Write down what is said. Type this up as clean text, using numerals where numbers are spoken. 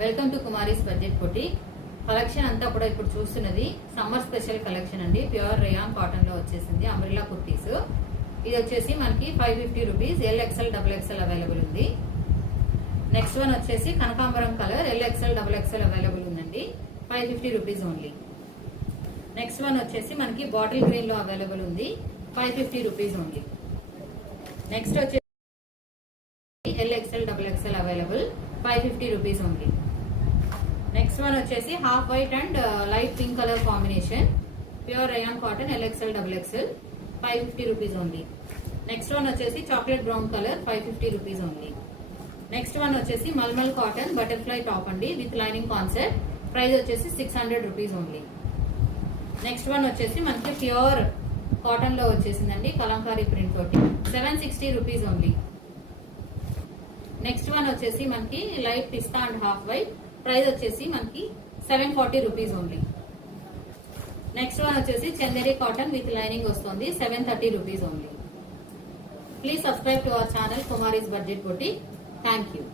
Welcome to Kumari's budget boutique. Collection అంతా కూడా ఇప్పుడు చూస్తున్నది సమ్మర్ స్పెషల్ కలెక్షన్ అండి. ప్యూర్ రేయాన్ కాటన్ లో వచ్చేసింది అంబ్రెల్లా కుర్తీస్. ఇది వచ్చేసి మనకి 550 రూపీస్. LXL XXL అవైలబుల్ ఉంది. నెక్స్ట్ వన్ వచ్చేసి కనకాంబరం కలర్ LXL XXL అవైలబుల్ ఉందండి. 550 రూపీస్ ఓన్లీ. నెక్స్ట్ వన్ వచ్చేసి మనకి బాటిల్ గ్రీన్ లో అవైలబుల్ ఉంది. 550 రూపీస్ ఓన్లీ. నెక్స్ట్ వచ్చేసి LXL XXL available 550 rupees only. Next one వచ్చేసి half white and light pink colour combination pure rayon cotton LXL XXL 550 rupees only. Next one వచ్చేసి chocolate brown colour 550 rupees only. Next one వచ్చేసి mulmul cotton butterfly top అండి with lining concept. Price వచ్చేసి 600 rupees only. Next one వచ్చేసి మనకి pure cotton లో వచ్చేసిందండి Kalamkari print తోటి 760 rupees only. Next one వచ్చేసి మనకి light pista and half white. Price వచ్చేసి మనకి 740 రూపీస్ ఓన్లీ. నెక్స్ట్ వన్ వచ్చేసి చందేరి కాటన్ విత్ లైనింగ్ వస్తుంది 730 rupees only. Please subscribe to our channel Kumari's budget boutique. Thank you.